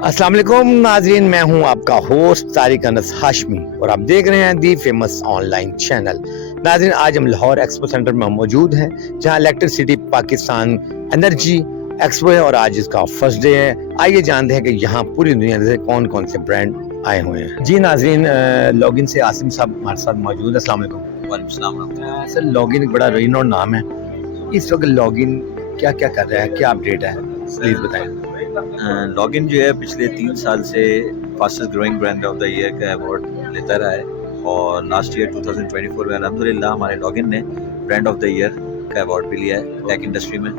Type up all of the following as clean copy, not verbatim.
अस्सलाम वालेकुम नाज़रीन, मैं हूं आपका होस्ट तारिक अनस हाशमी और आप देख रहे हैं दी फेमस ऑनलाइन चैनल। नाज़रीन, आज हम लाहौर एक्सपो सेंटर में मौजूद हैं जहां इलेक्ट्रिसिटी पाकिस्तान एनर्जी एक्सपो है और आज इसका फर्स्ट डे है। आइए जानते हैं कि यहाँ पूरी दुनिया से कौन कौन से ब्रांड आए हुए हैं। जी नाज़रीन, लॉगिन से आसिम साहब हमारे साथ मौजूद है। अस्सलाम वालेकुम। सर, लॉगिन एक बड़ा रेनोड नाम है, इस वक्त लॉगिन क्या क्या कर रहा है, क्या अपडेट है, प्लीज बताएं। लॉगिन जो है पिछले 3 साल से fastest growing brand of the year का अवार्ड लेता रहा है और लास्ट ईयर 2024 में अल्हम्दुलिल्लाह हमारे लॉगिन ने ब्रांड ऑफ द ईयर का अवार्ड भी लिया है टेक इंडस्ट्री में।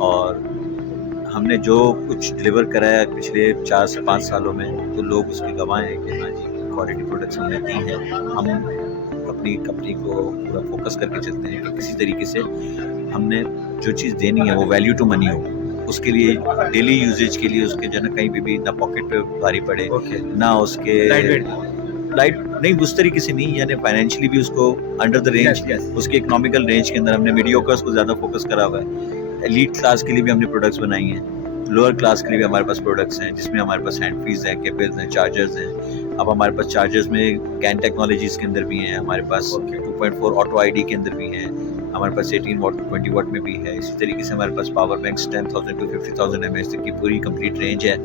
और हमने जो कुछ डिलीवर करा है पिछले 4 से 5 सालों में तो लोग उसकी गवाह हैं कि हाँ जी, क्वालिटी प्रोडक्ट्स हमने दी हैं। हम अपनी कंपनी को पूरा फोकस करके चलते हैं कि किसी तरीके से हमने जो चीज़ देनी है वो वैल्यू टू मनी हो, उसके लिए डेली यूजेज के लिए उसके जो ना कहीं भी ना पॉकेट पे भारी पड़े ना उसके लाइट नहीं, उस तरीके से नहीं, यानी फाइनेंशियली भी उसको अंडर द रेंज, उसके इकोनॉमिकल रेंज के अंदर हमने मीडियोकर्स को ज़्यादा फोकस करा हुआ है। एलीट क्लास के लिए भी हमने प्रोडक्ट्स बनाई हैं, लोअर क्लास के लिए भी हमारे पास प्रोडक्ट्स हैं जिसमें हमारे पास हैंड फ्रीज हैं, केबल्स हैं, चार्जर्स हैं। अब हमारे पास चार्जर्स में कैन टेक्नोलॉजीज के अंदर भी हैं, हमारे पास 2.4 ऑटो आईडी के अंदर भी हैं, हमारे पास 18 वाट 20 वाट में भी है। इसी तरीके से हमारे पास पावर बैंक्स 10,000 to 50,000 mAh तक की पूरी कंप्लीट रेंज है।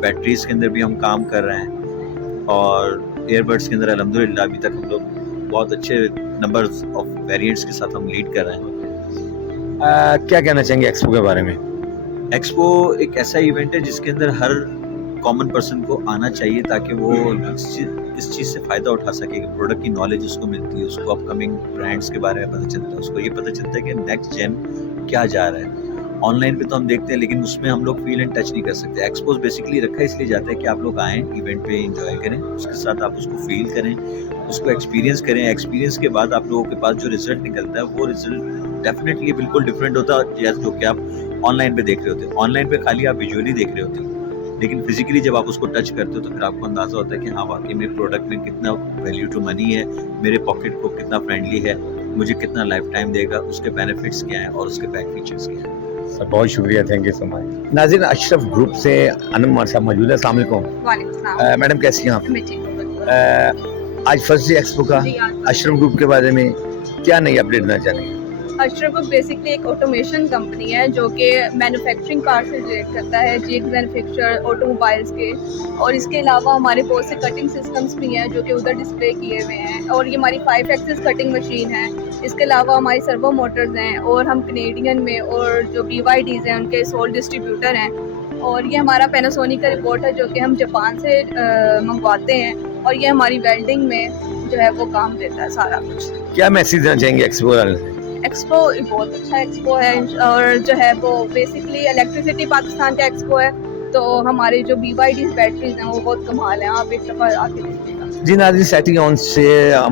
बैटरीज के अंदर भी हम काम कर रहे हैं और एयरबड्स के अंदर अल्हम्दुलिल्लाह अभी तक हम लोग बहुत अच्छे नंबर्स ऑफ वेरिएंट्स के साथ हम लीड कर रहे हैं। क्या कहना चाहेंगे एक्सपो के बारे में? एक्सपो एक ऐसा इवेंट है जिसके अंदर हर कॉमन पर्सन को आना चाहिए ताकि वो इस चीज़ से फ़ायदा उठा सके कि प्रोडक्ट की नॉलेज उसको मिलती है, उसको अपकमिंग ब्रांड्स के बारे में पता चलता है, उसको ये पता चलता है कि नेक्स्ट जेन क्या जा रहा है। ऑनलाइन पे तो हम देखते हैं लेकिन उसमें हम लोग फील एंड टच नहीं कर सकते। एक्सपोज बेसिकली रखा इसलिए जाता है कि आप लोग आएँ, इवेंट पे एंजॉय करें, उसके साथ आप उसको फील करें, उसको एक्सपीरियंस करें। एक्सपीरियंस के बाद आप लोगों के पास जो रिजल्ट निकलता है वो रिजल्ट डेफिनेटली बिल्कुल डिफरेंट होता है जो कि आप ऑनलाइन पे देख रहे होते हैं। ऑनलाइन पे खाली आप विजुअली देख रहे होते हैं लेकिन फिजिकली जब आप उसको टच करते हो तो फिर आपको अंदाज़ा होता है कि हाँ वाकई में प्रोडक्ट में कितना वैल्यू टू मनी है, मेरे पॉकेट को कितना फ्रेंडली है, मुझे कितना लाइफ टाइम देगा, उसके बेनिफिट्स क्या हैं और उसके बैक फीचर्स क्या हैं। सर बहुत शुक्रिया, थैंक यू सो मच। नाज़रीन, अशरफ ग्रुप से अनम साहब मौजूद है। अस्सलाम वालेकुम। मैडम कैसी हैं आप? आज फर्स्ट डे एक्सपो का, अशरफ ग्रुप के बारे में क्या नई अपडेट देना चाहेंगे? अशरफ ग्रुप बेसिकली एक ऑटोमेशन कंपनी है जो कि मैन्युफैक्चरिंग पार्ट से रिलेट करता है, जीएक्स मैन्युफैक्चर ऑटोमोबाइल्स के, और इसके अलावा हमारे बहुत से कटिंग सिस्टम्स भी हैं जो कि उधर डिस्प्ले किए हुए हैं। और ये हमारी 5 एक्सिस कटिंग मशीन है। इसके अलावा हमारी सर्वो मोटर्स हैं और हम कनेडियन में और जो BYDs हैं उनके सोल डिस्ट्रीब्यूटर हैं। और ये हमारा पैनासोनिक का रिपोर्ट है जो कि हम जापान से मंगवाते हैं और ये हमारी वेल्डिंग में जो है वो काम देता है सारा कुछ। क्या मैसेज देना चाहेंगे एक्सपो वाले? एक्सपो बहुत अच्छा एक्सपो है और जो है वो बेसिकली इलेक्ट्रिसिटी पाकिस्तान का एक्सपो है, तो हमारे जो BYD बैटरीज हैं वो बहुत कमाल हैं, आप एक दफ़ा आके देखिएगा। जी नाज़रीन, सेटिंग ऑन से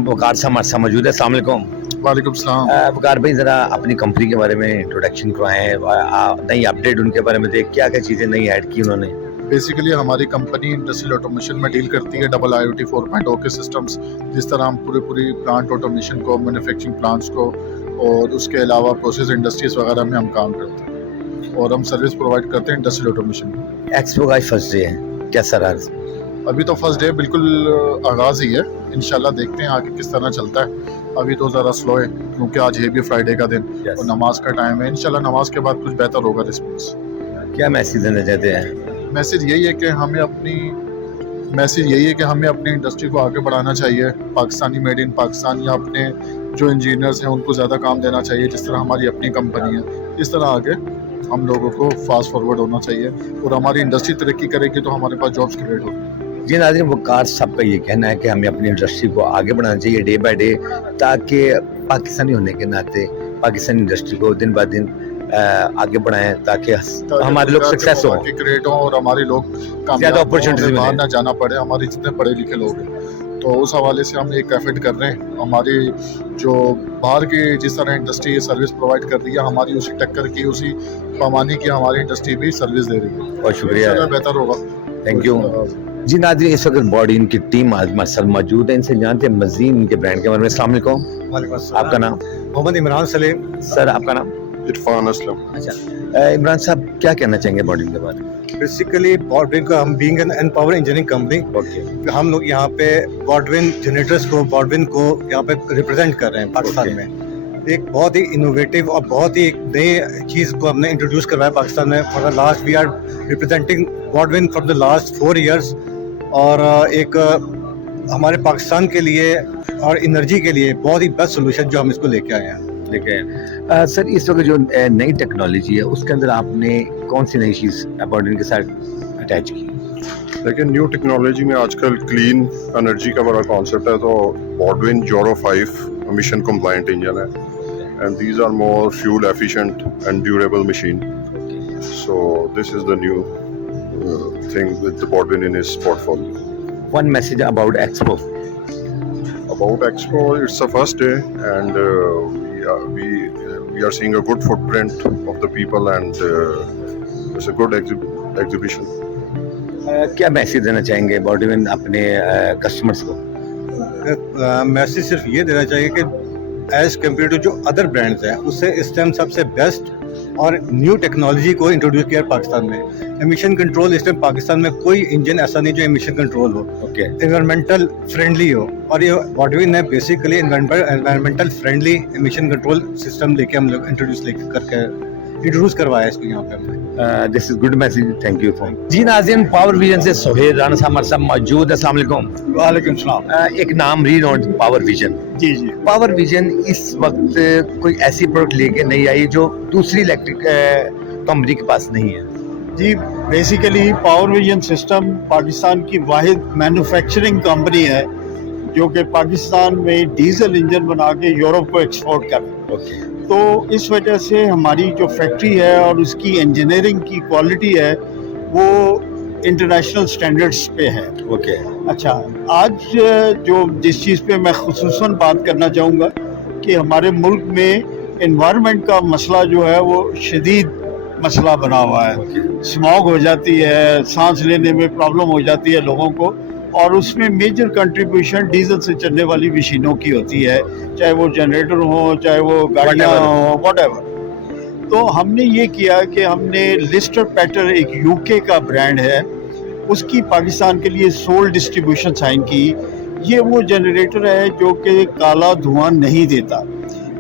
वकार साहब हमारे साथ मौजूद है। अस्सलाम वालेकुम। वालेकुम सलाम। वकार भाई, ज़रा अपनी कंपनी के बारे में इंट्रोडक्शन करवाएं, नई अपडेट उनके बारे में देख, क्या क्या चीज़ें नई ऐड की उन्होंने? बेसिकली हमारी कंपनी इंडस्ट्रियल ऑटोमेशन में डील करती है डबल IoT 4.0 के सिस्टम्स, जिस तरह हम पूरी प्लांट ऑटोमेशन को, मैन्युफैक्चरिंग प्लांट्स को और उसके अलावा प्रोसेस इंडस्ट्रीज वगैरह में हम काम करते हैं और हम सर्विस प्रोवाइड करते हैं इंडस्ट्रियल ऑटोमेशन में। एक्सपो का फर्स्ट डे है, कैसा रहा? अभी तो फर्स्ट डे बिल्कुल आगाज़ ही है, इंशाल्लाह देखते हैं आगे किस तरह चलता है। अभी तो ज़रा स्लो है क्योंकि आज है भी फ्राइडे का दिन और नमाज का टाइम है। इंशाल्लाह नमाज के बाद कुछ बेहतर होगा रिस्पॉन्स। क्या मैसेज देना चाहते हैं? मैसेज यही है कि हमें अपनी इंडस्ट्री को आगे बढ़ाना चाहिए। पाकिस्तानी मेड इन पाकिस्तान या अपने जो इंजीनियर्स हैं उनको ज़्यादा काम देना चाहिए, जिस तरह हमारी अपनी कंपनी है। इस तरह आगे हम लोगों को फास्ट फॉरवर्ड होना चाहिए और हमारी इंडस्ट्री तरक्की करेगी तो हमारे पास जॉब्स क्रिएट होंगी। जी नाज़रीन, वकार साहब का ये कहना है कि हमें अपनी इंडस्ट्री को आगे बढ़ाना चाहिए डे बाय डे, ताकि पाकिस्तानी होने के नाते पाकिस्तानी इंडस्ट्री को दिन ब दिन आगे बढ़ाएं ताकि हमारे लोग सक्सेस हो, क्रिएट हो और हमारे लोग ज़्यादा अपॉर्चुनिटी बाहर ना जाना पड़े। हमारे जितने पढ़े लिखे लोग हैं तो उस हवाले से हम एक एफर्ट कर रहे हैं। हमारी जो बाहर की जिस तरह इंडस्ट्री सर्विस प्रोवाइड कर रही है, हमारी उसी टक्कर की, उसी पैमाने की हमारी इंडस्ट्री भी सर्विस दे रही है। बहुत शुक्रिया, बेहतर होगा। Thank you. जी नाज़रीन, इस वक्त बॉडी इनकी टीम आज हमारे साथ मौजूद है, इनसे जानते हैं मज़ीद इनके ब्रांड के बारे में। अस्सलाम वालेकुम। वालेकुम अस्सलाम। आपका नाम? मोहम्मद इमरान सलीम। सर आपका नाम? इरफान असलम। अच्छा इमरान साहब क्या कहना चाहेंगे बॉडी के बारे में? बेसिकली बॉडविन को हम being an power engineering company, okay हम लोग यहाँ पे बॉडविन जनरेटर्स को बॉडविन को यहाँ पे रिप्रेजेंट कर रहे हैं पाकिस्तान Okay. में। एक बहुत ही इनोवेटिव और बहुत ही एक नई चीज़ को हमने इंट्रोड्यूस करवाया पाकिस्तान में। For the last we are representing Baudouin for the last 4 years और एक हमारे पाकिस्तान के लिए और एनर्जी के लिए बहुत ही बेस्ट सोल्यूशन जो हम इसको लेके आए हैं। देखिए सर इस वक्त जो नई टेक्नोलॉजी है उसके अंदर आपने कौन सी नई चीज़ बॉडी के साथ अटैच की? लेकिन न्यू टेक्नोलॉजी में आजकल क्लीन एनर्जी का बड़ा कॉन्सेप्ट है, तो Baudouin Euro 5 mission compliant engine है and these are more fuel efficient and durable machine. So this is the new thing with the Baudouin in his portfolio. One message about expo. About Expo, it's the first day, and we are seeing a good footprint of the people, and it's a good exhibition. क्या message देना चाहेंगे body में अपने customers को? Message सिर्फ ये देना चाहिए कि एज कम्पेयर टू जो अदर ब्रांड्स हैं उससे इस टाइम सबसे बेस्ट और न्यू टेक्नोलॉजी को इंट्रोड्यूस किया है पाकिस्तान में। एमिशन कंट्रोल इस टाइम पाकिस्तान में कोई इंजन ऐसा नहीं जो एमिशन कंट्रोल हो, ओके एनवायरमेंटल फ्रेंडली हो, और ये बॉडविन ने basically environmental friendly emission control system लेके हम लोग इंट्रोड्यूस करवाया इसको यहाँ पे हमने। This is good message, thank you for. जी नाज़रीन, पावर विजन से सोहेल राना साहब हमारे साथ मौजूद है। अस्सलाम वालेकुम। वालेकुम सलाम। एक नाम रीनोड पावर विजन। जी जी। पावर विजन इस वक्त कोई ऐसी प्रोडक्ट लेके नहीं आई जो दूसरी इलेक्ट्रिक कंपनी के पास नहीं है। जी, basically power vision system Pakistan की वाहिद मैन्युफैक्चरिंग कंपनी है जो कि पाकिस्तान में डीजल इंजन बना के यूरोप को एक्सपोर्ट कर रही है। ओके तो इस वजह से हमारी जो फैक्ट्री है और उसकी इंजीनियरिंग की क्वालिटी है वो इंटरनेशनल स्टैंडर्ड्स पे है। ओके अच्छा, आज जो जिस चीज़ पे मैं खुसूसन बात करना चाहूँगा कि हमारे मुल्क में एनवायरनमेंट का मसला जो है वो शदीद मसला बना हुआ है। स्मॉग हो जाती है, सांस लेने में प्रॉब्लम हो जाती है लोगों को, और उसमें मेजर कंट्रीब्यूशन डीजल से चलने वाली मशीनों की होती है, चाहे वो जनरेटर हो, चाहे वो गाड़ियाँ हो, व्हाटएवर। तो हमने ये किया कि हमने लिस्टर पैटर, एक यूके का ब्रांड है, उसकी पाकिस्तान के लिए सोल डिस्ट्रीब्यूशन साइन की। ये वो जनरेटर है जो कि काला धुआं नहीं देता।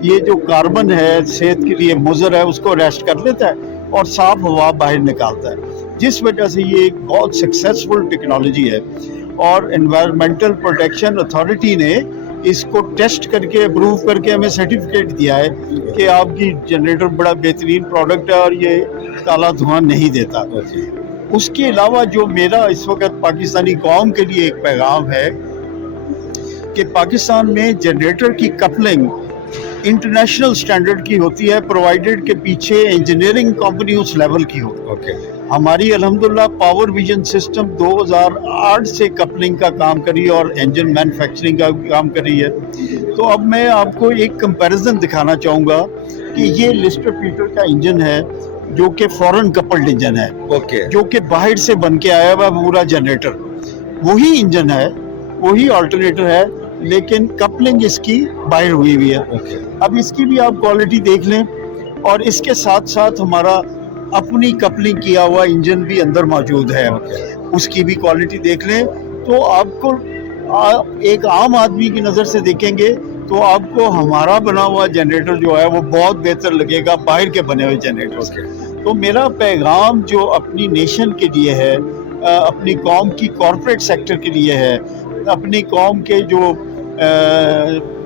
ये जो कार्बन है सेहत के लिए मुज़र है, उसको रेस्ट कर लेता है और साफ हवा बाहर निकालता है, जिस वजह से ये एक बहुत सक्सेसफुल टेक्नोलॉजी है। और एनवायरमेंटल प्रोटेक्शन अथॉरिटी ने इसको टेस्ट करके अप्रूव करके हमें सर्टिफिकेट दिया है कि आपकी जनरेटर बड़ा बेहतरीन प्रोडक्ट है और ये काला धुआं नहीं देता। उसके अलावा जो मेरा इस वक्त पाकिस्तानी कौम के लिए एक पैगाम है कि पाकिस्तान में जनरेटर की कपलिंग इंटरनेशनल स्टैंडर्ड की होती है, प्रोवाइडेड के पीछे इंजीनियरिंग कंपनी उस लेवल की हो। ओके हमारी अल्हम्दुलिल्लाह पावर विजन सिस्टम 2008 से कपलिंग का काम करी और इंजन मैन्युफैक्चरिंग का काम करी है। तो अब मैं आपको एक कंपैरिजन दिखाना चाहूँगा कि ये लिस्टर पीटर का इंजन है जो कि फॉरेन कपल्ड इंजन है, ओके जो कि बाहर से बन के आया हुआ पूरा जनरेटर। वही इंजन है, वही ऑल्टरनेटर है, लेकिन कपलिंग इसकी बाहर हुई हुई है। ओके अब इसकी भी आप क्वालिटी देख लें, और इसके साथ साथ हमारा अपनी कपलिंग किया हुआ इंजन भी अंदर मौजूद है, उसकी भी क्वालिटी देख लें। तो आपको एक आम आदमी की नज़र से देखेंगे तो आपको हमारा बना हुआ जनरेटर जो है वो बहुत बेहतर लगेगा बाहर के बने हुए जनरेटर से। तो मेरा पैगाम जो अपनी नेशन के लिए है, अपनी कौम की कॉरपोरेट सेक्टर के लिए है, अपनी कौम के जो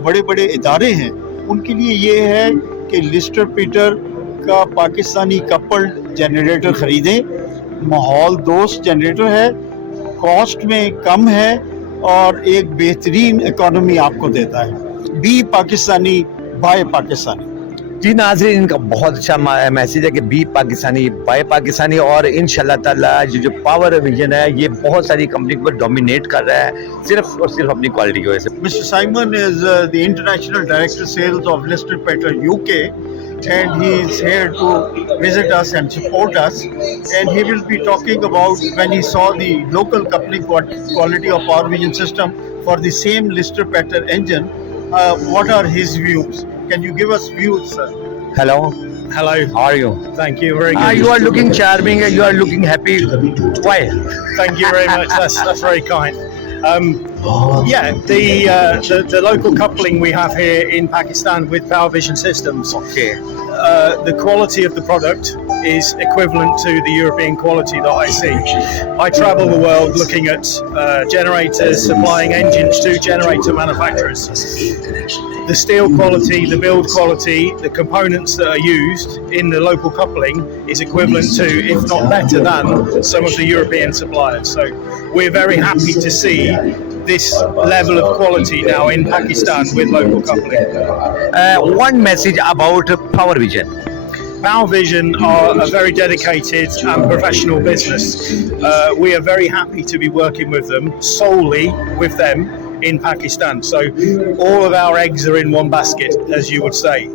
बड़े बड़े इदारे हैं उनके लिए ये है कि लिस्टर पीटर का पाकिस्तानी कपल्ड जनरेटर ख़रीदें। माहौल दोस्त जनरेटर है, कॉस्ट में कम है और एक बेहतरीन इकोनॉमी आपको देता है। Be Pakistani buy Pakistani. जी नाज़रीन, इनका बहुत अच्छा मैसेज है कि बी पाकिस्तानी बाय पाकिस्तानी, और इंशाल्लाह ताला जो पावर विजन है ये बहुत सारी कंपनी को डोमिनेट कर रहा है सिर्फ और सिर्फ अपनी क्वालिटी की वजह से। Mr. Simon is the international director sales of Lister Petter UK, and he is here to visit us and support us, and he will be talking about when he saw the local coupling quality of power vision system for the same Lister Petter engine. What are his views? Can you give us views, sir? Hello, Hello. How are you? Thank you. Very good. You are looking charming and you are looking happy. Why? Thank you very much. That's very kind. Yeah, the local coupling we have here in Pakistan with Power Vision Systems. Okay. The quality of the product is equivalent to the European quality that I see. I travel the world looking at generators, supplying engines to generator manufacturers. The steel quality, the build quality, the components that are used in the local coupling is equivalent to, if not better than, some of the European suppliers. So we're very happy to see this level of quality now in Pakistan with local coupling. One message about Power Vision. Power Vision are a very dedicated and professional business. We are very happy to be working with them, solely with them in Pakistan. So all of our eggs are in one basket, as you would say.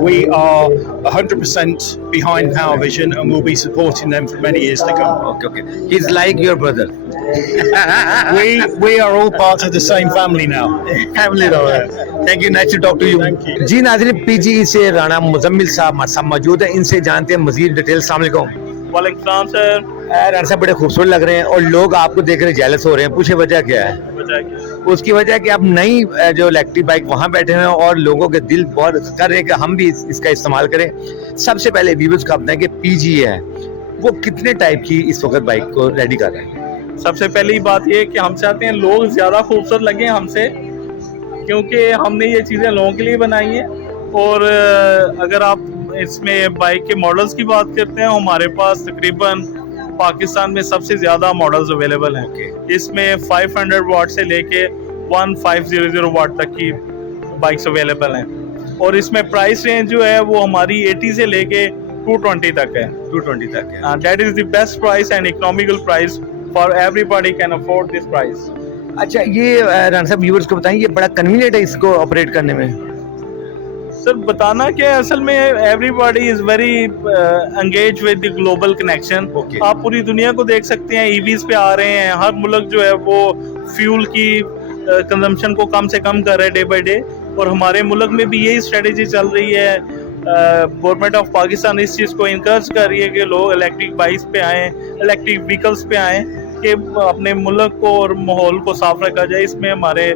We are 100% behind Power Vision and we'll be supporting them for many years to come. Okay. He's like your brother. We are all part of the same family now. Family Thank you. Nice to talk to you. Thank you. जी नाज़रीन, PGE से राणा मुजम्मिल साहब हमारे साथ मौजूद हैं। इनसे जानते हैं मजीद डिटेल। अस्सलाम वालेकुम। वालेकुम सलाम सर। राणा साहब बड़े खूबसूरत लग रहे हैं और लोग आपको देख रहे जेलस हो रहे हैं। पूछे वजह क्या है? उसकी वजह है कि आप नई जो इलेक्ट्रिक बाइक वहाँ बैठे हैं और लोगों के दिल बहुत कर रहे हैं कि हम भी इसका इस्तेमाल करें। सबसे पहले व्यूअर्स को बताएं कि PGE है वो कितने टाइप की इस वक्त बाइक को रेडी कर रहे हैं? सबसे पहली बात ये कि हम चाहते हैं लोग ज़्यादा खूबसूरत लगें हमसे, क्योंकि हमने ये चीज़ें लोगों के लिए बनाई हैं। और अगर आप इसमें बाइक के मॉडल्स की बात करते हैं, हमारे पास तकरीबन पाकिस्तान में सबसे ज़्यादा मॉडल्स अवेलेबल हैं। इसमें 500 वाट से लेके 1500 वाट तक की बाइक्स अवेलेबल हैं और इसमें प्राइस रेंज जो है वो हमारी 80 से लेके 220 तक है। 220 तक है। That is the best price and economical price for everybody can afford this price. अच्छा, ये राणा साहब व्यूअर्स को बताएं, ये बड़ा कन्वीनियंट है इसको ऑपरेट करने में? सर बताना क्या है, असल में everybody is very engage with the global connection. आप पूरी दुनिया को देख सकते हैं, ईवीज पे आ रहे हैं। हर मुल्क जो है वो फ्यूल की कंजम्पशन को कम से कम कर रहा है डे बाय डे, और हमारे मुल्क में भी यही स्ट्रेटेजी चल रही है। गवर्नमेंट ऑफ पाकिस्तान इस चीज़ को इंकरेज कर रही है कि लोग इलेक्ट्रिक बाइक्स पे आएँ, इलेक्ट्रिक व्हीकल्स पे आएँ, कि अपने मुल्क को और माहौल को साफ रखा जाए। इसमें हमारे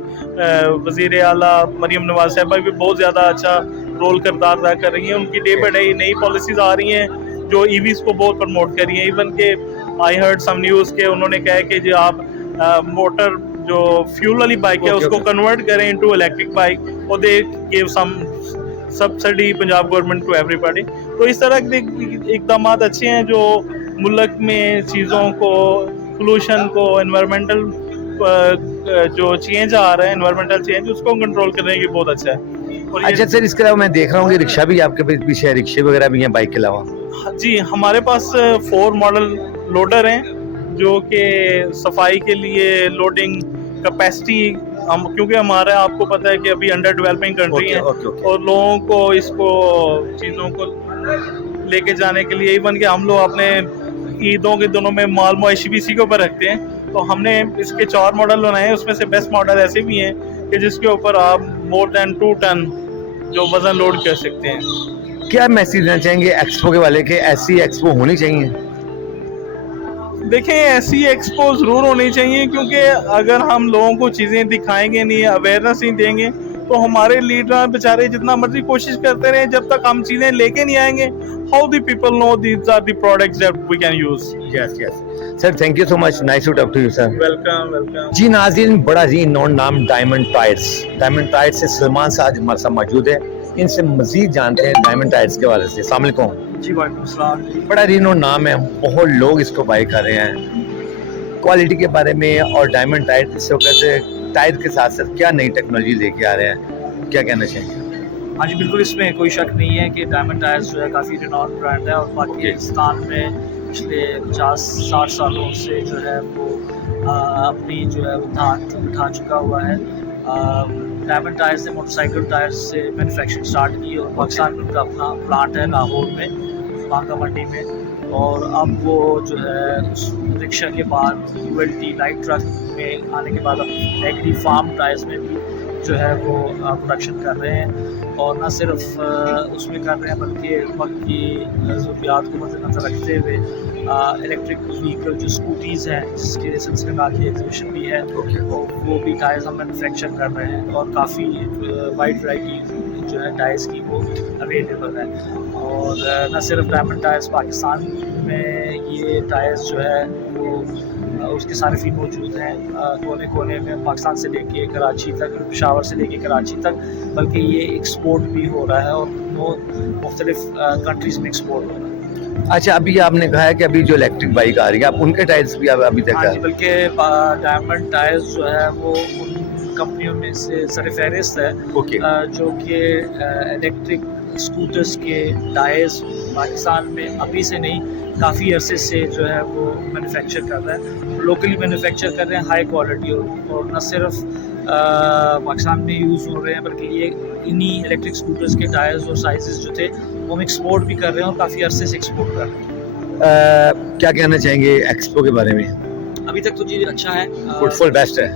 वज़ीर आला मरीम नवाज साहबा भी बहुत ज़्यादा अच्छा रोल किरदार अदा कर रही हैं। उनकी डे बाय डे नई पॉलिसीज़ आ रही हैं जो ईवीज़ को बहुत प्रमोट कर रही हैं। इवन के आई हर्ड सम न्यूज़ के उन्होंने कहा कि जो आप मोटर जो फ्यूल वाली बाइक है उसको कन्वर्ट करें इनटू इलेक्ट्रिक बाइक और they give some subsidy Punjab government to everybody. तो इस तरह के इकदाम अच्छे हैं जो मुल्क में चीज़ों को, पोल्यूशन को, एनवायरमेंटल जो चेंज आ रहा है, एनवायरमेंटल चेंज, उसको कंट्रोल करने की बहुत अच्छा है। और अच्छा सर, इसके अलावा मैं देख रहा हूँ कि रिक्शा भी आपके पीछे है, रिक्शे वगैरह भी हैं बाइक के अलावा? जी, हमारे पास 4 मॉडल लोडर हैं जो कि सफाई के लिए लोडिंग कैपेसिटी हम, क्योंकि हमारा आपको पता है कि अभी अंडर डेवलपिंग कंट्री है और लोगों को इसको चीज़ों को लेके जाने के लिए, इवन कि हम लोग अपने ईदों के दिनों में माल मुआशी भी इसी के ऊपर रखते हैं। तो हमने इसके 4 मॉडल बनाए हैं, उसमें से बेस्ट मॉडल ऐसे भी हैं कि जिसके ऊपर आप मोर देन 2 टन जो वजन लोड कर सकते हैं। क्या मैसेज देना चाहेंगे एक्सपो के वाले, कि ऐसी एक्सपो होनी चाहिए? देखें, ऐसी एक्सपो ज़रूर होनी चाहिए, क्योंकि अगर हम लोगों को चीज़ें दिखाएंगे नहीं, अवेयरनेस नहीं देंगे, तो हमारे लीडर बेचारे जितना मर्जी कोशिश करते रहे, जब तक हम चीज़ें लेके नहीं आएंगे, how the people know these are the products that we can use. Yes sir, thank you so much, nice to talk to you sir. Welcome. जी नाज़रीन, बड़ा ही नोन नाम डायमंड टायर्स से सलमान साहब हमारे साथ मौजूद है। इनसे मजीद जानते हैं डायमंड टायर्स के बारे से। अस्सलाम वालेकुम। जी वालेकुम सलाम। बड़ा रिनोन नाम है, बहुत लोग इसको बाय कर रहे हैं। क्वालिटी के बारे में और डायमंड टायर इस वक्त टायर के साथ साथ क्या नई टेक्नोलॉजी लेके आ रहे हैं, क्या कहना चाहिए? हाँ जी, बिल्कुल, इसमें कोई शक नहीं है कि डायमंड टायर्स जो है काफ़ी रिनॉन ब्रांड है और पाकिस्तान में पिछले 50-60 सालों से जो है वो अपनी जो है उठा चुका हुआ है। डायमंड टायर्स ने मोटरसाइकिल टायर्स से मैन्युफैक्चरिंग स्टार्ट की और पाकिस्तान में उनका अपना प्लांट है लाहौर में, बांका मंडी में। और अब वो जो है उस रिक्शा के बाद ULT लाइट ट्रक में आने के बाद अब एग्री फार्म टायर्स में भी जो है वो प्रोडक्शन कर रहे हैं और न सिर्फ उसमें कर रहे हैं बल्कि वक्त की ज़रूरियात को मद्देनज़र रखते हुए इलेक्ट्रिक व्हीकल जो स्कूटीज़ हैं जिसके सिलसिले में आज एग्जीबिशन भी है वो भी टायर्स हम मैनुफैक्चर कर रहे हैं और काफ़ी वाइड वैरायटी जो है टायर्स की वो अवेलेबल है। और न सिर्फ डायमंड टायर्स पाकिस्तान में ये टायर्स जो है वो उसके सारिफी मौजूद हैं कोने कोने में, पाकिस्तान से लेके कराची तक, पेशावर से लेके कराची तक, बल्कि ये एक्सपोर्ट भी हो रहा है और मुख्तलिफ कंट्रीज़ में एक्सपोर्ट हो रहा है। अच्छा, अभी आपने कहा है कि अभी जो इलेक्ट्रिक बाइक आ रही है आप उनके टायर्स भी आप अभी तक हाँ जी, बल्कि डायमंड टायर्स जो है वो उन कंपनियों में से सरफहरिस्त है जो कि इलेक्ट्रिक स्कूटर्स के टायर्स पाकिस्तान में अभी से नहीं काफ़ी अरसे से जो है वो मैन्युफैक्चर कर रहे हैं, लोकली मैन्युफैक्चर कर रहे हैं हाई क्वालिटी और न सिर्फ पाकिस्तान में यूज़ हो रहे हैं बल्कि ये इन्हीं इलेक्ट्रिक स्कूटर्स के टायर्स और साइजेस जो थे वो हम एक्सपोर्ट भी कर रहे हैं और काफ़ी अरसे से एक्सपोर्ट कर रहे हैं। क्या कहना चाहेंगे एक्सपो के बारे में? अभी तक तो जी अच्छा है, फुटफॉल बेस्ट है।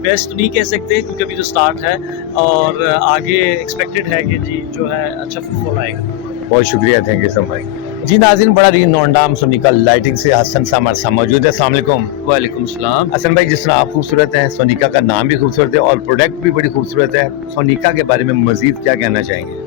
बेस्ट तो नहीं कह सकते क्योंकि अभी जो स्टार्ट है और आगे एक्सपेक्टेड है कि जी जो है अच्छा फुटफॉल आएगा। बहुत शुक्रिया, थैंक यू सो मच। जी नाज़रीन, बड़ा रिनोन नाम सोनिका लाइटिंग से हसन सा हमारे साथ मौजूद है। अस्सलाम वालेकुम। वालेकुम सलाम। हसन भाई, जिस तरह आप खूबसूरत हैं, सोनिका का नाम भी खूबसूरत है और प्रोडक्ट भी बड़ी खूबसूरत है, सोनिका के बारे में मजीद क्या कहना चाहेंगे?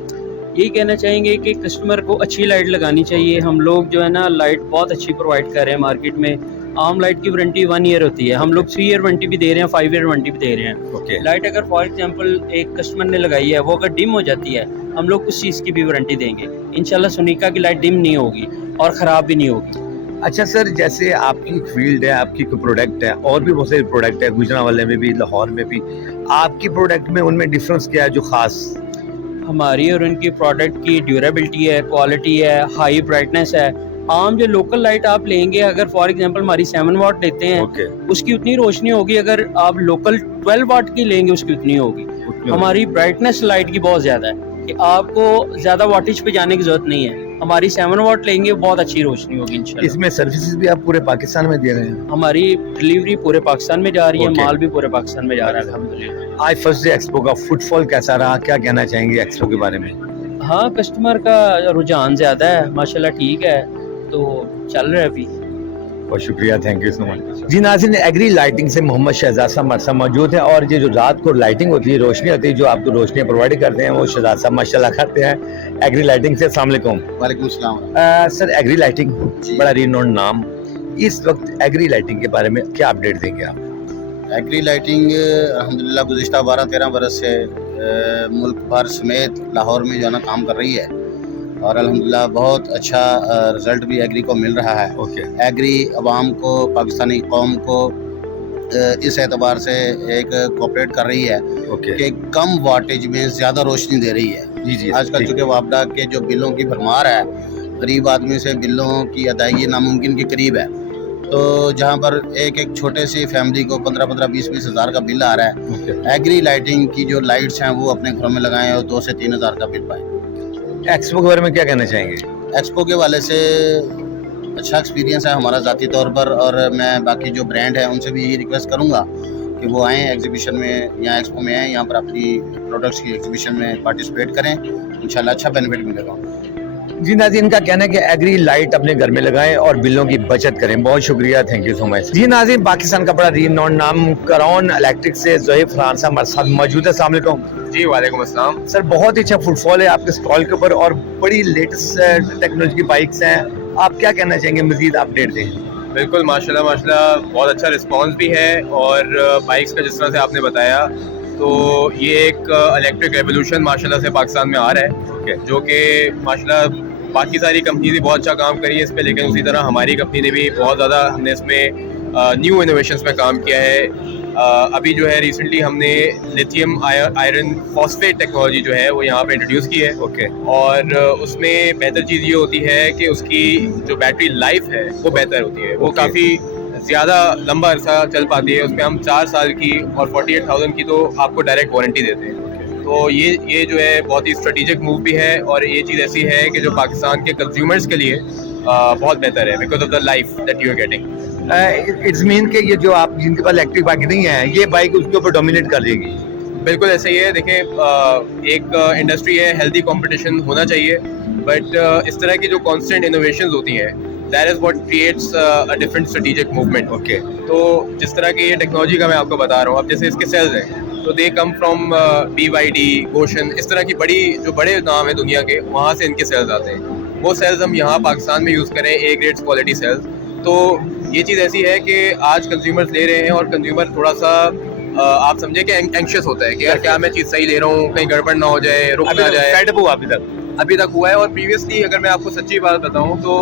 यही कहना चाहेंगे कि कस्टमर को अच्छी लाइट लगानी चाहिए। हम लोग जो है ना लाइट बहुत अच्छी प्रोवाइड कर रहे हैं मार्केट में। आम लाइट की वारंटी 1 ईयर होती है, हम लोग 3 ईयर वारंटी भी दे रहे हैं, 5 ईयर वारंटी भी दे रहे हैं। लाइट अगर फॉर एग्जांपल एक कस्टमर ने लगाई है वो अगर डिम हो जाती है हम लोग उस चीज़ की भी वारंटी देंगे। इंशाल्लाह सोनिका की लाइट डिम नहीं होगी और ख़राब भी नहीं होगी। अच्छा सर, जैसे आपकी फील्ड है, आपकी कोई प्रोडक्ट है और भी बहुत सारे प्रोडक्ट है, गुजरांवाले में भी, लाहौर में भी, आपकी प्रोडक्ट में उनमें डिफरेंस क्या है जो ख़ास? हमारी और उनकी प्रोडक्ट की ड्यूरेबिलिटी है, क्वालिटी है, हाई ब्राइटनेस है। आम जो लोकल लाइट आप लेंगे, अगर फॉर एग्जांपल हमारी 7 वाट लेते हैं उसकी उतनी रोशनी होगी, अगर आप लोकल 12 वाट की लेंगे उसकी उतनी होगी। हमारी ब्राइटनेस लाइट की बहुत ज़्यादा है कि आपको ज़्यादा वाटेज पे जाने की ज़रूरत नहीं है। हमारी 7 वाट लेंगे बहुत अच्छी रोशनी होगी इंशाल्लाह। इसमें सर्विसेज भी आप पूरे पाकिस्तान में दे रहे हैं? हमारी डिलीवरी पूरे पाकिस्तान में जा रही है, माल भी पूरे पाकिस्तान में जा रहा है अल्हम्दुलिल्लाह। आज फर्स्ट डे एक्सपो का फुटफॉल कैसा रहा, क्या कहना चाहेंगे एक्सपो के बारे में? हाँ, कस्टमर का रुझान ज़्यादा है माशाल्लाह, ठीक है, तो चल रहा है अभी। बहुत शुक्रिया, थैंक यू सो मच। जी नाज़रीन, एग्री लाइटिंग से मोहम्मद शहजाद साहब हमारे साथ मौजूद है और ये जो रात को लाइटिंग होती है, रोशनी होती है, जो आपको रोशनी प्रोवाइड करते हैं वो शहजाद साहब माशाल्लाह करते हैं एग्री लाइटिंग से। अस्सलाम वालेकुम। वालेकुम सलाम। सर, एग्री लाइटिंग बड़ा रिनोन नाम, इस वक्त एग्री लाइटिंग के बारे में क्या अपडेट देंगे आप? एग्री लाइटिंग अल्हम्दुलिल्लाह गुज़िश्ता 12-13 बरस से मुल्क भर समेत लाहौर में जो है ना काम कर रही है और अल्हम्दुलिल्लाह बहुत अच्छा रिज़ल्ट भी एग्री को मिल रहा है। एग्री अवाम को, पाकिस्तानी कौम को इस एतबार से एक कोऑपरेट कर रही है कि कम वाटेज में ज़्यादा रोशनी दे रही है। जी आजकल चूँकि वापडा के जो बिलों की भरमार है, गरीब आदमी से बिलों की अदायगी नामुमकिन के करीब है, तो जहाँ पर एक छोटे सी फैमिली को 15-15, 20-20 हज़ार का बिल आ रहा है, एग्री लाइटिंग की जो लाइट्स हैं वो अपने घरों में लगाएं और 2 से 3 हज़ार का बिल पाएँ। एक्सपो के बारे में क्या कहना चाहेंगे? एक्सपो के वाले से अच्छा एक्सपीरियंस है हमारा ज़ाती तौर पर और मैं बाकी जो ब्रांड है उनसे भी यही रिक्वेस्ट करूँगा कि वो आएँ एग्जीबिशन में या एक्सपो में आएँ, यहाँ पर अपनी प्रोडक्ट्स की एग्जीबिशन में पार्टिसिपेट करें, इंशाल्लाह अच्छा बेनिफिट मिलेगा। जी नाज़रीन, इनका कहना है कि एग्री लाइट अपने घर में लगाएं और बिलों की बचत करें। बहुत शुक्रिया, थैंक यू सो मच। जी नाज़रीन, पाकिस्तान का बड़ा रिनोन नाम करौन इलेक्ट्रिक से ज़ोहेब फरहान साहब हमारे साथ मौजूद है। अस्सलाम वालेकुम। जी वालेकुम अस्सलाम। सर, बहुत ही अच्छा फुटफॉल है आपके स्टॉल के ऊपर और बड़ी लेटेस्ट टेक्नोलॉजी की बाइक्स हैं, आप क्या कहना चाहेंगे, मजीद अपडेट दें? बिल्कुल, माशाल्लाह माशाल्लाह बहुत अच्छा रिस्पांस भी है और बाइक्स का जिस तरह से आपने बताया तो ये एक इलेक्ट्रिक रेवोल्यूशन माशाल्लाह से पाकिस्तान में आ रहा है जो कि माशाल्लाह बाकी सारी कंपनी भी बहुत अच्छा काम करी है इस पे, लेकिन उसी तरह हमारी कंपनी ने भी बहुत ज़्यादा हमने इसमें न्यू इनोवेशंस पे काम किया है। अभी जो है रिसेंटली हमने लिथियम आयरन फॉस्फेट टेक्नोलॉजी जो है वो यहाँ पे इंट्रोड्यूस की है और उसमें बेहतर चीज़ ये होती है कि उसकी जो बैटरी लाइफ है वो बेहतर होती है, वो काफ़ी ज़्यादा लंबा अरसा चल पाती है। उस पर हम 4 साल की और 48,000 की तो आपको डायरेक्ट वारंटी देते हैं। तो ये जो है बहुत ही स्ट्रेटेजिक मूव भी है और ये चीज़ ऐसी है कि जो पाकिस्तान के कंज्यूमर्स के लिए बहुत बेहतर है because of the life that you are getting. It's mean कि ये जो आप जिनके पास इलेक्ट्रिक बाइक नहीं है, ये बाइक उसके ऊपर डोमिनेट कर देगी। बिल्कुल ऐसे ही है। देखिए एक इंडस्ट्री है, हेल्दी कंपटीशन होना चाहिए, बट इस तरह की जो कांस्टेंट इनोवेशंस होती हैं, that is what creates a different strategic movement. Okay, तो जिस तरह की ये टेक्नोलॉजी का मैं आपको बता रहा हूँ, अब जैसे इसके सेल्स हैं तो दे कम फ्रॉम BYD, गोशन, इस तरह की जो बड़े नाम है दुनिया के, वहाँ से इनके सेल्स आते हैं। वो सेल्स हम यहाँ पाकिस्तान में यूज़ करें, A ग्रेड्स क्वालिटी सेल्स। तो ये चीज़ ऐसी है कि आज कंज्यूमर्स ले रहे हैं और कंज्यूमर थोड़ा सा आप समझे कि एंक्शियस होता है कि यार क्या मैं चीज़ सही ले रहा हूँ, कहीं गड़बड़ ना हो जाए, रुक ना जाए। अभी तक हुआ है। और प्रीवियसली अगर मैं आपको सच्ची बात बताऊं तो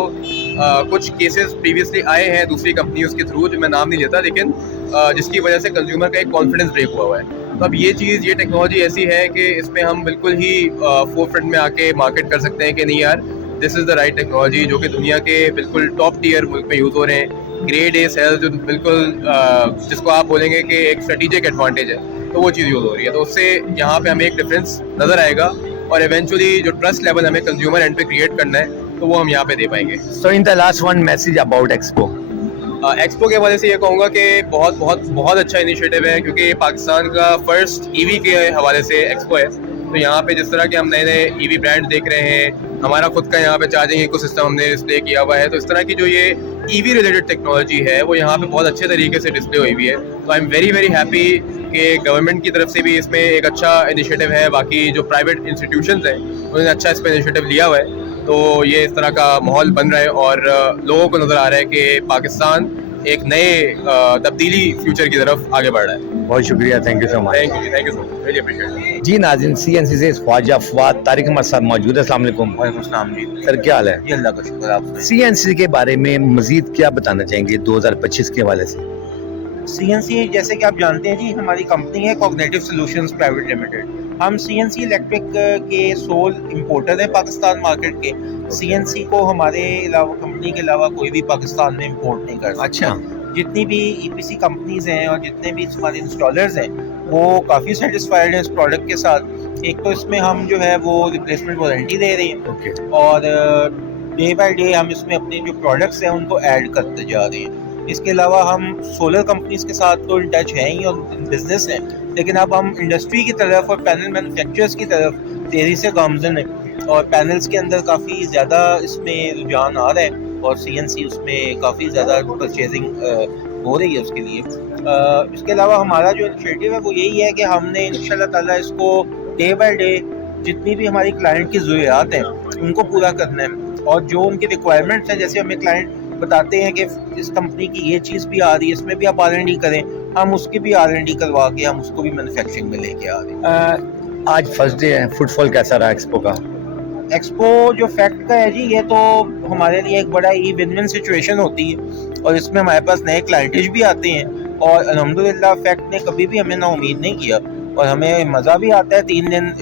कुछ केसेस प्रीवियसली आए हैं दूसरी कंपनीज के थ्रू, जो मैं नाम नहीं लेता, लेकिन जिसकी वजह से कंज्यूमर का एक कॉन्फिडेंस ब्रेक हुआ है। तो अब ये टेक्नोलॉजी ऐसी है कि इसमें हम बिल्कुल ही फोरफ्रंट में आके मार्केट कर सकते हैं कि नहीं यार, this is the right technology, जो कि दुनिया के बिल्कुल टॉप टियर मुल्क में यूज़ हो रहे हैं। ग्रेड A सेल्स जो बिल्कुल जिसको आप बोलेंगे कि एक स्ट्रेटेजिक एडवांटेज है, तो वो चीज़ यूज़ हो रही है। तो उससे यहाँ पे हमें एक डिफरेंस नज़र आएगा और इवेंचुअली जो ट्रस्ट लेवल हमें कंज्यूमर एंड पे क्रिएट करना है, तो वो हम यहाँ पे दे पाएंगे। So in the last one message about expo. Expo के वजह से ये कहूँगा कि बहुत बहुत बहुत अच्छा इनिशिएटिव है, क्योंकि पाकिस्तान का फर्स्ट EV के हवाले से एक्सपो है। तो यहाँ पे जिस तरह के हम नए नए EV ब्रांड देख रहे हैं, हमारा खुद का यहाँ पे चार्जिंग इकोसिस्टम हमने डिस्प्ले किया हुआ है। तो इस तरह की जो ये EV रिलेटेड टेक्नोलॉजी है वो यहाँ पे बहुत अच्छे तरीके से डिस्प्ले हुई हुई है। तो I am very very happy कि गवर्नमेंट की तरफ से भी इसमें एक अच्छा इनिशिएटिव है, बाकी जो प्राइवेट इंस्टीट्यूशंस हैं उन्होंने अच्छा इस पर इनिशिएटिव लिया हुआ है। तो ये इस तरह का माहौल बन रहा है और लोगों को नज़र आ रहा है कि पाकिस्तान एक नए तब्दीली फ्यूचर की तरफ आगे बढ़ रहा है। बहुत शुक्रिया, thank you so much. Thank you so much, really appreciate. जी नाज़रीन, CNC से ख्वाजा फवाद तारिक हमारे साथ मौजूद है। अस्सलाम वालेकुम। वालेकुम जी। सर क्या हाल है? जी अल्लाह का शुक्र। आप CNC के बारे में मजीद क्या बताना चाहेंगे 2025 के हवाले से? CNC जैसे कि आप जानते हैं जी, हमारी कंपनी है कॉग्निटिव सॉल्यूशंस प्राइवेट लिमिटेड। हम CNC इलेक्ट्रिक के सोल इंपोर्टर हैं पाकिस्तान मार्केट के। CNC को हमारे अलावा, कंपनी के अलावा कोई भी पाकिस्तान में इंपोर्ट नहीं कर सकता। अच्छा। जितनी भी EPC कंपनीज हैं और जितने भी हमारे इंस्टॉलर्स हैं वो काफ़ी सेटिस्फाइड हैं इस प्रोडक्ट के साथ। एक तो इसमें हम जो है वो रिप्लेसमेंट वारंटी दे रहे हैं। ओके। और डे बाय डे हम इसमें अपने जो प्रोडक्ट्स हैं उनको ऐड करते जा रहे हैं। इसके अलावा हम सोलर कंपनीज के साथ तो टच हैं ही और बिजनेस हैं, लेकिन अब हम इंडस्ट्री की तरफ और पैनल मैन्युफैक्चरर्स की तरफ तेज़ी से गामजन है और पैनल्स के अंदर काफ़ी ज़्यादा इसमें रुझान आ रहा है और CNC उसमें काफ़ी ज़्यादा परचेजिंग हो रही है उसके लिए। इसके अलावा हमारा जो इनिशिएटिव है वो यही है कि हमने इंशाल्लाह ताला इसको डे बाय डे जितनी भी हमारी क्लाइंट की ज़रूरियात हैं उनको पूरा करना है और जो उनकी रिक्वायरमेंट्स हैं, जैसे हमें क्लाइंट बताते हैं कि इस कंपनी की ये चीज़ भी आ रही है, इसमें भी आप R&D करें, हम उसकी भी R&D करवा के हम उसको भी मैन्युफैक्चरिंग में लेके आ रहे हैं। आज फर्स्ट डे है, फुटफॉल कैसा रहा एक्सपो का? एक्सपो जो फैक्ट का है जी, ये तो हमारे लिए एक बड़ा ही विन विन सिचुएशन होती है और इसमें हमारे पास नए क्लाइंटेज भी आते हैं और अल्हम्दुलिल्लाह फैक्ट ने कभी भी हमें ना उम्मीद नहीं किया और हमें मज़ा भी आता है। 3 दिन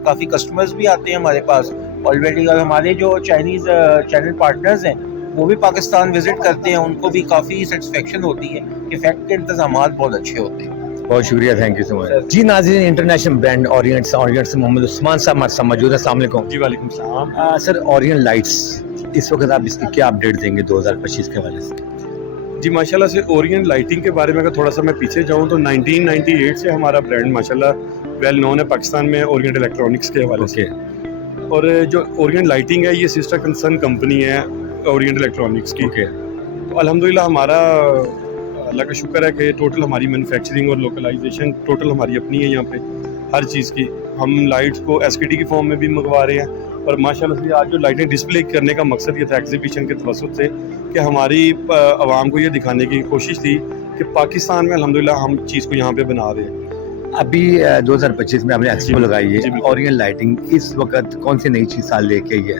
काफ़ी कस्टमर्स भी आते हैं हमारे पास ऑलरेडी और हमारे जो चाइनीज़ चैनल पार्टनर्स हैं वो भी पाकिस्तान विजिट करते हैं, उनको भी काफ़ी सेटिस्फेक्शन होती है कि फैक्ट के इंतजाम बहुत अच्छे होते हैं। बहुत शुक्रिया, थैंक यू सो मच। जी नाज़रीन, इंटरनेशनल ब्रांड ओरिएंट से मोहम्मद उस्मान साहब हमारे साथ मौजूद है। अस्सलाम वालेकुम। जी वालेकुम सलाम। सर, ओरिएंट लाइट्स इस वक्त आप इसकी क्या अपडेट देंगे 2025 के हवाले से? जी माशाल्लाह से ओरिएंट लाइटिंग के बारे में अगर थोड़ा सा मैं पीछे जाऊँ तो 1998 से हमारा ब्रांड माशाल्लाह वेल नोन है पाकिस्तान में ओरिएंट इलेक्ट्रॉनिक्स के हवाले से। और जो ओरिएंट लाइटिंग है ये सिस्टर कंसर्न कंपनी है ओरिएंट इलेक्ट्रॉनिक्स की। तो अल्हम्दुलिल्लाह हमारा अल्लाह का शुक्र है कि टोटल हमारी मैन्युफैक्चरिंग और लोकलाइजेशन टोटल हमारी अपनी है। यहाँ पे हर चीज़ की हम लाइट्स को SKD की फॉर्म में भी मंगवा रहे हैं और माशाल्लाह से आज जो लाइटें डिस्प्ले करने का मकसद ये था एग्जीबिशन के तवसुत से कि हमारी आवाम को ये दिखाने की कोशिश थी कि पाकिस्तान में अल्हम्दुलिल्लाह हम चीज़ को यहाँ पे बना रहे हैं। अभी 2025 में आपने एक्सपो लगाई है, ओरिएंट लाइटिंग इस वक्त कौन सी नई चीज़ साल लेके आई है,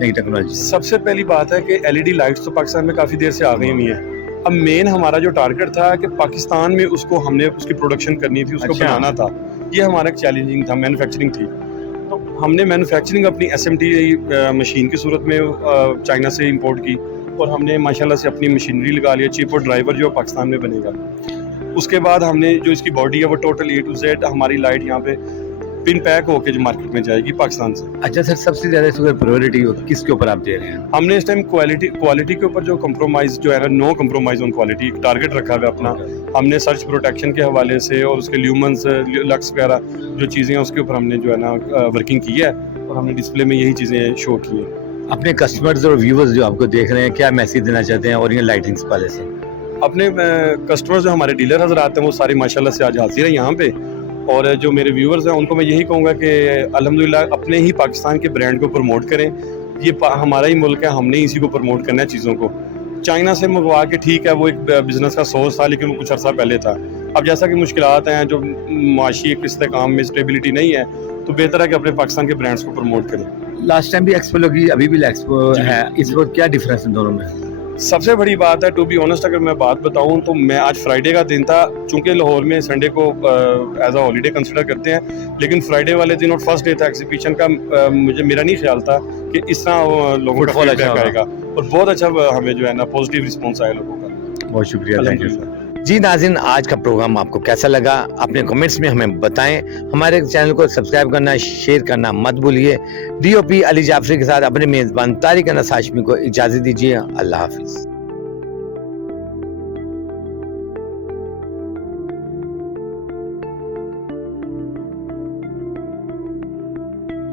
नई टेक्नोलॉजी? सबसे पहली बात है कि LED लाइट्स तो पाकिस्तान में काफ़ी देर से आ गई हुई हैं। अब मेन हमारा जो टारगेट था कि पाकिस्तान में उसको हमने उसकी प्रोडक्शन करनी थी, उसको बनाना था, ये हमारा एक चैलेंजिंग था, मैन्युफैक्चरिंग थी। तो हमने मैन्युफैक्चरिंग अपनी SMT मशीन की सूरत में चाइना से इंपोर्ट की और हमने माशाल्लाह से अपनी मशीनरी लगा लिया, चिप और ड्राइवर जो पाकिस्तान में बनेगा। उसके बाद हमने जो इसकी बॉडी है वो टोटल A to Z हमारी लाइट यहाँ पे पिन पैक होकर जो मार्केट में जाएगी पाकिस्तान से। अच्छा सर, सबसे ज्यादा शुगर प्रायोरिटी किसके ऊपर आप दे रहे हैं? हमने इस टाइम क्वालिटी के ऊपर जो कंप्रोमाइज जो है ना, no compromise on quality target रखा हुआ है अपना। हमने सर्च प्रोटेक्शन के हवाले से और उसके ल्यूमन्स लक्स वगैरह जो चीज़ें हैं उसके ऊपर हमने जो है ना वर्किंग की है और हमने डिस्प्ले में यही चीज़ें शो की हैं। अपने कस्टमर्स और व्यूवर्स जो आपको देख रहे हैं, क्या मैसेज देना चाहते हैं ओरिजिनल लाइटिंग्स वाले से? अपने कस्टमर्स जो हमारे डीलर हजरात हैं वो सारे माशाल्लाह से आज हाजिर हैं यहाँ पे, और जो मेरे व्यूवर्स हैं उनको मैं यही कहूँगा कि अल्हम्दुलिल्लाह अपने ही पाकिस्तान के ब्रांड को प्रमोट करें। ये हमारा ही मुल्क है, हमने इसी को प्रमोट करना है चीज़ों को। चाइना से मंगवा के ठीक है वो एक बिज़नेस का सोर्स था, लेकिन वो कुछ अर्सा पहले था। अब जैसा कि मुश्किलात हैं, जो माशी इस्तेकाम में स्टेबिलिटी नहीं है, तो बेहतर है कि अपने पाकिस्तान के ब्रांड्स को प्रमोट करें। लास्ट टाइम भी एक्सपो लगी, अभी भी एक्सपो है, इस वक्त क्या डिफरेंस है दोनों में? सबसे बड़ी बात है, टू बी ऑनेस्ट अगर मैं बात बताऊं तो मैं आज फ्राइडे का दिन था, चूंकि लाहौर में संडे को एज अ हॉलीडे कंसिडर करते हैं, लेकिन फ्राइडे वाले दिन और फर्स्ट डे था एग्जीबिशन का, मेरा नहीं ख्याल था कि इस तरह लोगों का फीडबैक आएगा, और बहुत अच्छा हमें जो है ना पॉजिटिव रिस्पॉन्स आया लोगों का। बहुत शुक्रिया, थैंक यू सर। जी नाज़रीन, आज का प्रोग्राम आपको कैसा लगा अपने कमेंट्स में हमें बताएं। हमारे चैनल को सब्सक्राइब करना, शेयर करना मत भूलिए। DOP अली जाफरी के साथ अपने मेज़बान तारिक अनस हाशमी को इजाज़त दीजिए। अल्लाह हाफिज़।